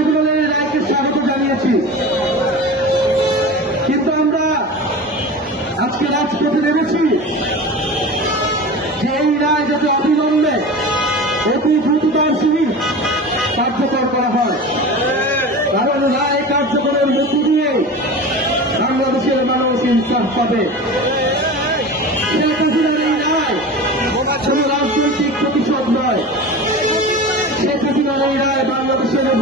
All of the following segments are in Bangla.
ট্রাইব্যুনালের রায়কে স্বাগত জানিয়েছি। কিন্তু আমরা আজকে রাজপথে নেমেছি যে এই রায় যাতে অবিলম্বে অতি দ্রুততার সহিত কার্যকর করা হয়। কারণ রায় কার্যকরের মধ্য দিয়ে বাংলাদেশের মানুষ ইনসাফ পাবে। শেখ হাসিনার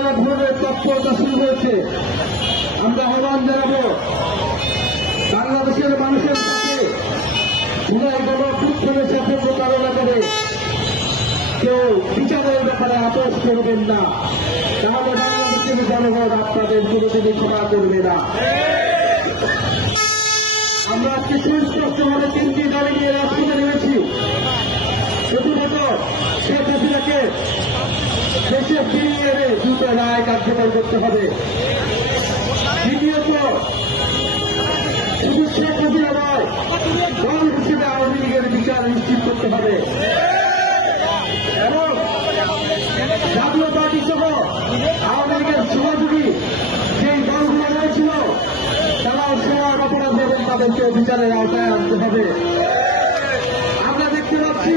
নানা ধরনের তৎপরতা শুরু হয়েছে। আমরা আহ্বান জানাব, বাংলাদেশের মানুষের সাথে জুলাই গণপুত্রের সাথে প্রতারণা করে। কেউ বিচারের ব্যাপারে আপোষ করবেন না। তাহলে বাংলাদেশের জনগণ আপনাদের কোনোদিনই ক্ষমা করবে না। আমরা আজকে সুস্পষ্টভাবে তিনটি দাবি নিয়ে নেমেছি প্রথমত শেখ হাসিনাকে দেশে ফিরিয়ে এনে দ্রুত রায় কার্যকর করতে হবে। দ্বিতীয়ত শুধু শেখ হাসিনা নয় দল হিসেবে আওয়ামী লীগের বিচার নিশ্চিত করতে হবে। এবং জাতীয় পার্টি সহ আওয়ামী লীগের সহযোগী সেই দলগুলো রয়েছিল, তারাও সবার অপরাধ এবং তাদেরকে বিচারের আওতায় আনতে হবে। আমরা দেখতে পাচ্ছি